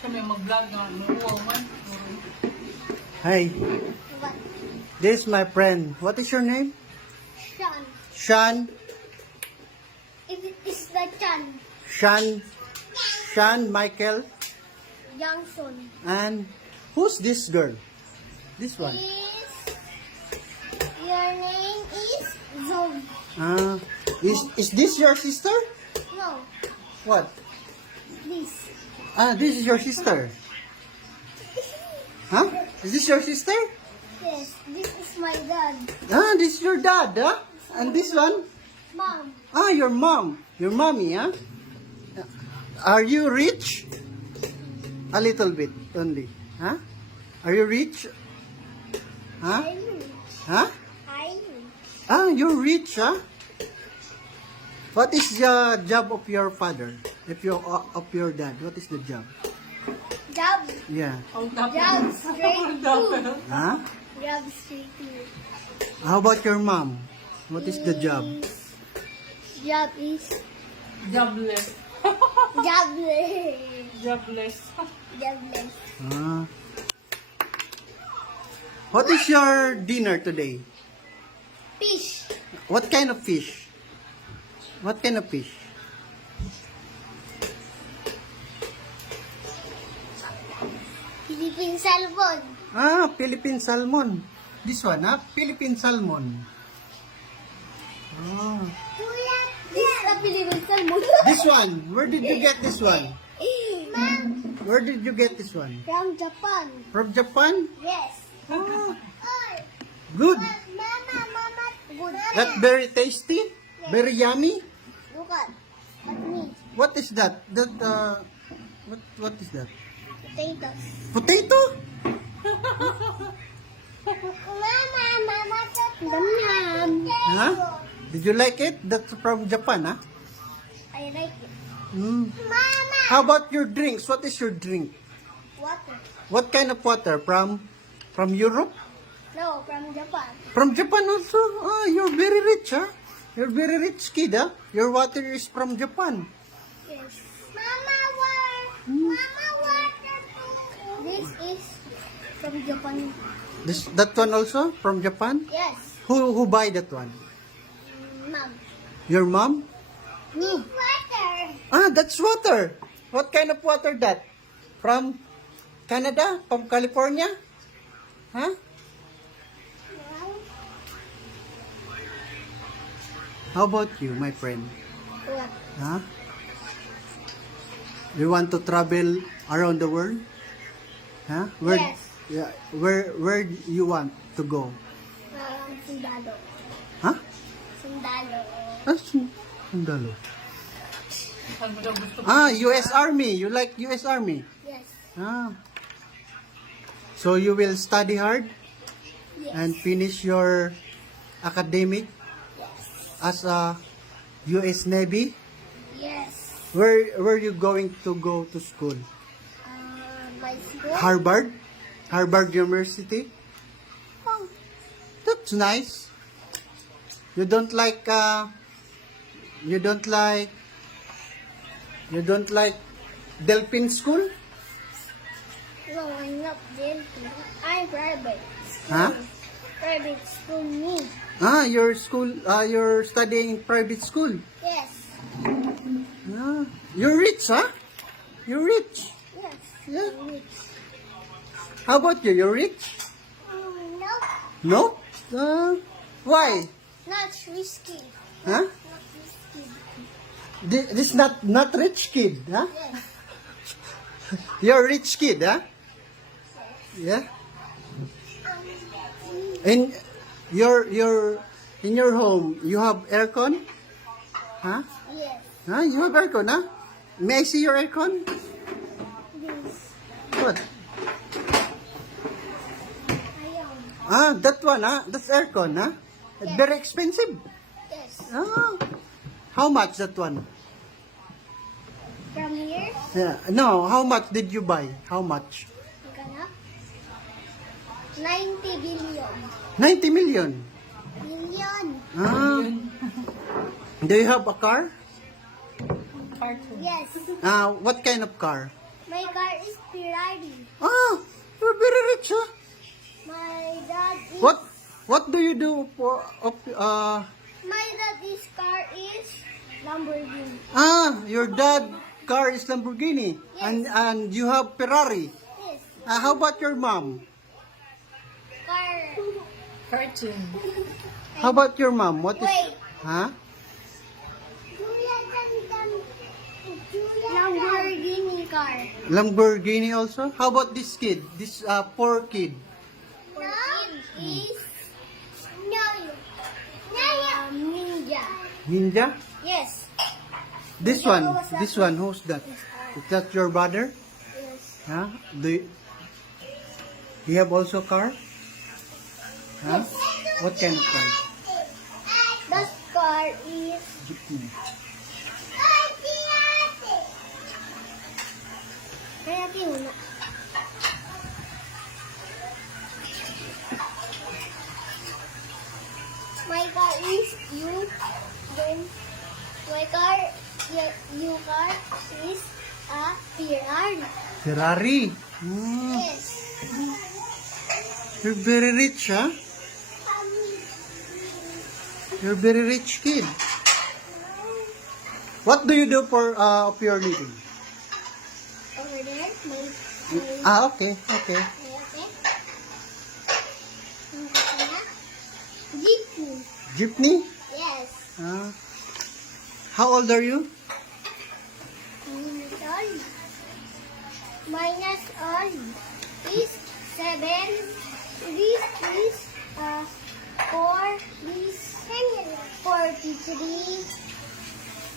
Siya may mag-vlog na. Wow man. Hi, What? this is my friend. What is your name? Sean. Sean. If it is the Chan. Sean Michael. Johnson. And who's this girl? This one. Your name is Zoe. Is this your sister? No, What? this. This is your sister. Huh? Is this your sister? Yes, this is my dad. This is your dad, huh? And this one? Mom. Your mom. Your mommy, huh? Are you rich? A little bit only. Huh? Are you rich? Huh? I'm rich. Huh? I'm rich. You're rich, huh? What is the job of your father? If you of your dad, what is the job? Job. Yeah. Ang dapper. Job straight to. Huh? Job straight to. How about your mom? What is the job? Job is Jobless. jobless. Jobless. Jobless. What is your dinner today? Fish. What kind of fish? What kind of fish? Philippine salmon. Philippine salmon. This one, Philippine salmon. This is a Philippine salmon. This one. Where did you get this one? Mom, Where did you get this one? from Japan. From Japan? Yes. Good. Mama, good. That's very tasty. Very yummy. Look at me. What is that? What is that? Potatoes. Potato? Mama, Mama. Did you like it? That's from Japan, I like it. Mama. How about your drinks? What is your drink? Water. What kind of water? From Europe? No, from Japan. From Japan also? You're very rich, You're very rich kid, Your water is from Japan. Yes. Mama, water. This is from Japan. That one also from Japan? Yes. Who buy that one? Mom. Your mom? Me. Water. That's water. What kind of water that? From Canada? From California? Huh? How about you, my friend? What? Huh? You want to travel around the world? Huh? Yes. Yeah. Where you want to go? Sundalo. Huh? Sundalo. Sundalo. Saan mo daw gusto? US Army. You like US Army? Yes. So you will study hard Yes. and finish your academic as a US Navy? Yes. Where you going to go to school? My school. Harvard? Harvard University? That's nice. You don't like Delphin School? No, I'm not Delphi. I'm private. School. Huh? Private school me. Your school, you're studying in private school. Yes. You're rich, You're rich. Yes. Yeah. Rich. How about you? You're rich? No. No? Why? Not risky. Huh? Not risky. This not rich kid, Yes. You're a rich kid, Yeah. In your home, you have aircon? Yes. You have aircon, May I see your aircon? This. What? Ayaw. That one, That's aircon, Yes. Very expensive. Yes. How much that one? From here. Yeah. No, how much did you buy? How much? Magkano? 90 billion. 90 million. Million. Do you have a car? Cartoon. Yes. What kind of car? My My car is Ferrari. Ah, you're very rich, huh? My dad is... What do you do for, My dad's car is Lamborghini. your dad car is Lamborghini. Yes. And you have Ferrari. Yes. How about your mom? Car... Cartoon. How about your mom? What is, Wait. huh? Lamborghini car. Lamborghini also? How about this kid? This poor kid? For kid is... No. Ninja. Ninja? Yes. This one, who's that? Is that your brother? Yes. Huh? Do you have also car? Huh? What kind of car? That car is... Jeepney. Kaya muna. My car is you. Then my car, your car is a Ferrari. Ferrari. Hmm. Yes. You're very rich, huh? You're very rich kid. What do you do for of your living? Over there, my Okay. okay. Jeepney. Jeepney? Yes. How old are you? Minus minus all is 7. This is 4. This 43.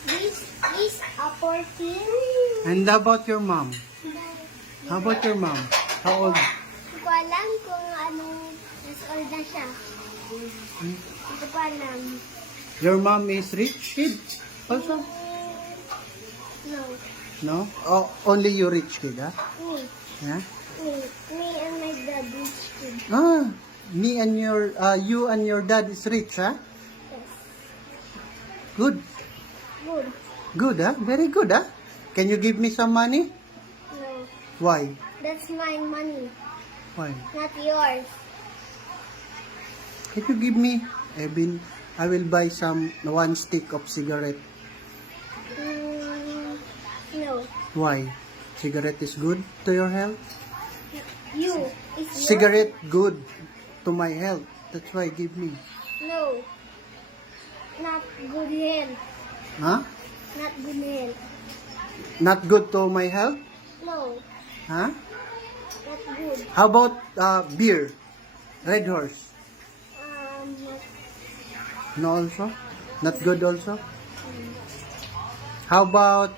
This is a 14. And how about your mom? How about your mom? How old? Hindi ko alam kung anong mas old na siya. Hindi ko alam. Your mom is rich kid also? No. No? Oh, only you rich kid, huh? Me. Yeah? Me and my dad is kid. Me and you and your dad is rich, huh? Yes. Good. Good. Good, huh? Very good, huh? Can you give me some money? No. Why? That's my money, Why? not yours. Can you give me? I will buy one stick of cigarette. No. Why? Cigarette is good to your health? You. It's Cigarette good to my health. That's why give me. No. Not good health. Huh? Not good health. Not good to my health? No. Huh? Not good. How about beer? Red Horse? No also? Not good also? How about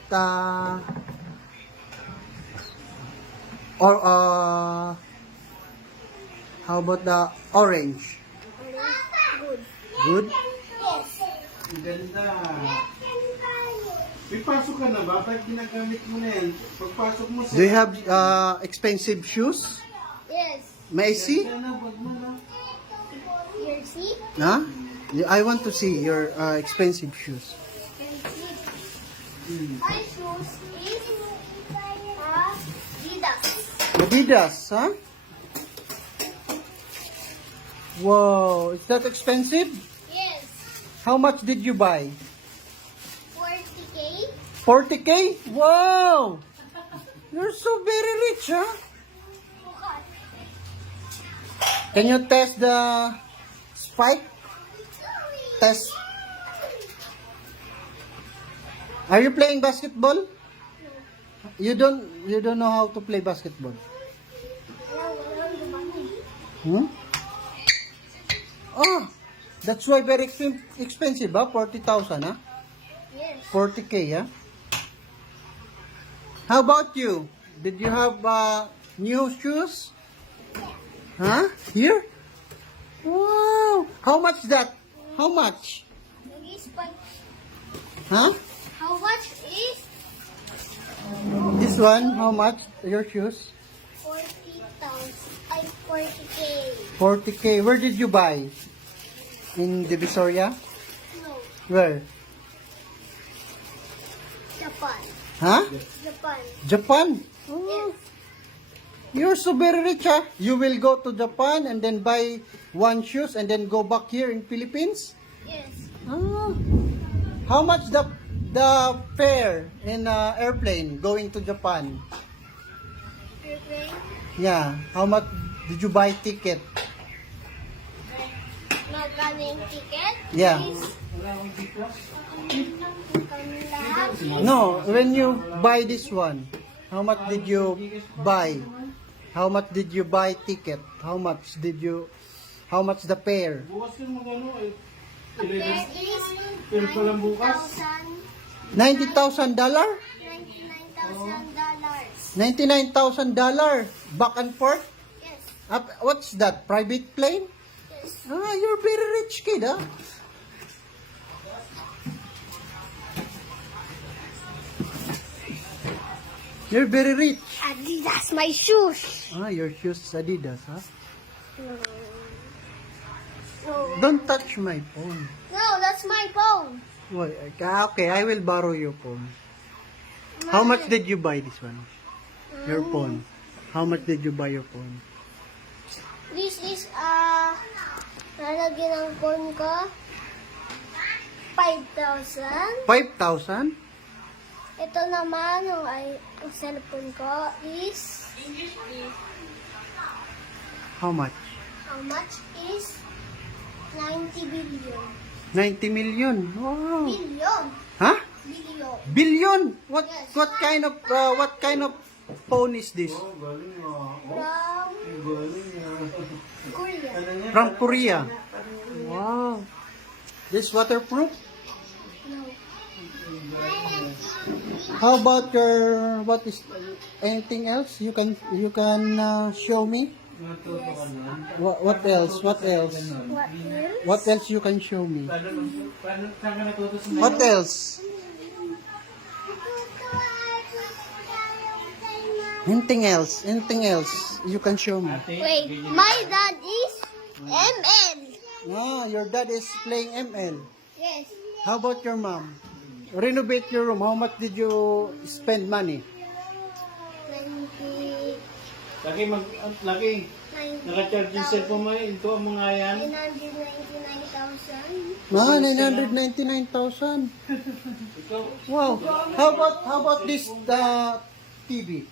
how about the orange? Good. Good? Yes. Ganda. May pasok ka na ba? Pag ginagamit mo na yan, pagpasok mo sa... Do you have expensive shoes? Yes. May I see? Here, see? Huh? I want to see your expensive shoes. And see. My shoes is Adidas. Adidas, huh? Wow, is that expensive? Yes. How much did you buy? 40K. 40K? Wow! You're so very rich, huh? Can you test the spike? Test. Are you playing basketball? You don't know how to play basketball. Hmm? Oh, that's why very expensive, huh? 40,000, huh? Yes. 40K, yeah? How about you? Did you have new shoes? Huh? Here? Wow! How much that? How much? Huh? How much is This one, how much? Your shoes? 40,000? 40K. 40K. Where did you buy? In Divisoria? No. Where? Japan. Huh? Japan. Japan? Yes. You're so very rich, huh? You will go to Japan and then buy one shoes and then go back here in Philippines? Yes. Ah. How much the fare in airplane going to Japan? Airplane. Yeah. How much did you buy ticket? Magkano yung ticket? Yeah. Please. No, when you buy this one, how much did you buy? How much did you buy ticket? How much the fare? There is $90,000. $90,000? $99,000. $99,000 back and forth? Yes. What's that? Private plane? Yes. Ah, you're very rich kid, huh? You're very rich. Adidas, my shoes. Ah, your shoes Adidas, huh? No. Don't touch my phone. No, that's my phone. Why? Okay, I will borrow your phone. How much did you buy this one? Your phone. How much did you buy your phone? This is, nalagyan ng phone ko. 5,000. 5,000? Ito naman, yung cellphone ko is, How much? how much is 90 billion. 90 million. Wow. Billion. Huh? Billion. Billion. Yes. What kind of phone is this? From Korea. From Korea. Wow. This waterproof? No. How about your anything else you can show me? What else? What else? What else you can show me? What else? Anything else? Anything else you can show me? Wait, my dad is ML. Ah, your dad is playing ML. Yes. How about your mom? Renovate your room. How much did you spend money? 90, Lagi, 90, naka-charge yung cellphone mo, ito ang mga yan. 999,000. Ah, 999,000. Wow. How about this TV?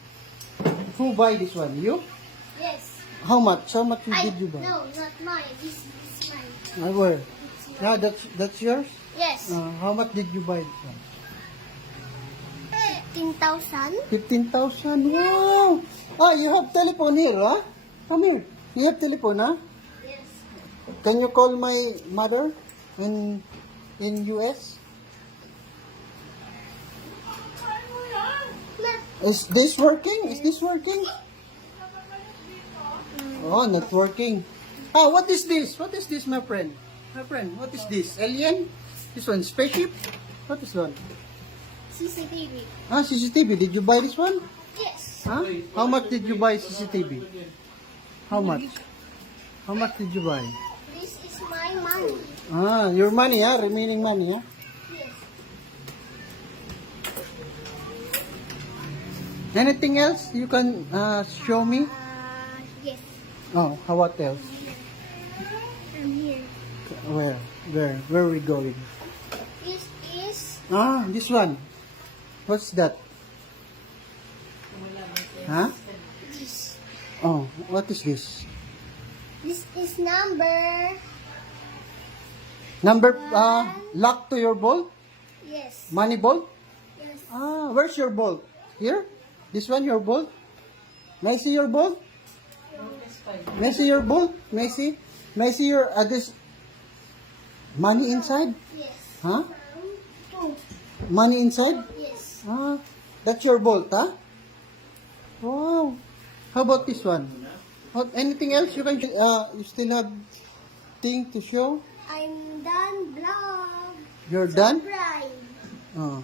Who buy this one? You? Yes. How much? How much did you buy? No, not mine. This is mine. Where? Yeah, that's yours? Yes. How much did you buy this one? 15,000. 15,000. Wow. Ah, you have telephone here, huh? Come here. You have telephone, huh? Yes. Can you call my mother in US? Is this working? Is this working? Oh, not working. Ah, what is this? What is this, my friend? My friend, what is this? Alien? This one, spaceship? What is one? CCTV. Ah, CCTV. Did you buy this one? Yes. Huh? How much did you buy CCTV? How much? How much did you buy? This is my money. Ah, your money, huh? Remaining money, huh? Yes. Anything else you can show me? Yes. Oh, how what else? I'm here. Where? Where are we going? This is Ah, this one. What's that? Huh? this. Oh, what is this? This is number. Number lock to your bolt? Yes. Money bolt? Yes. Ah, where's your bolt? Here? This one, your bolt? May I see your bolt? May I see your bolt? May I see? May I see your this money inside? Yes. Huh? Two. Money inside? Yes. Ah, that's your bolt, huh? Wow. How about this one? What, anything else you can? You still have thing to show? I'm done vlog. You're done? Subscribe. Oh.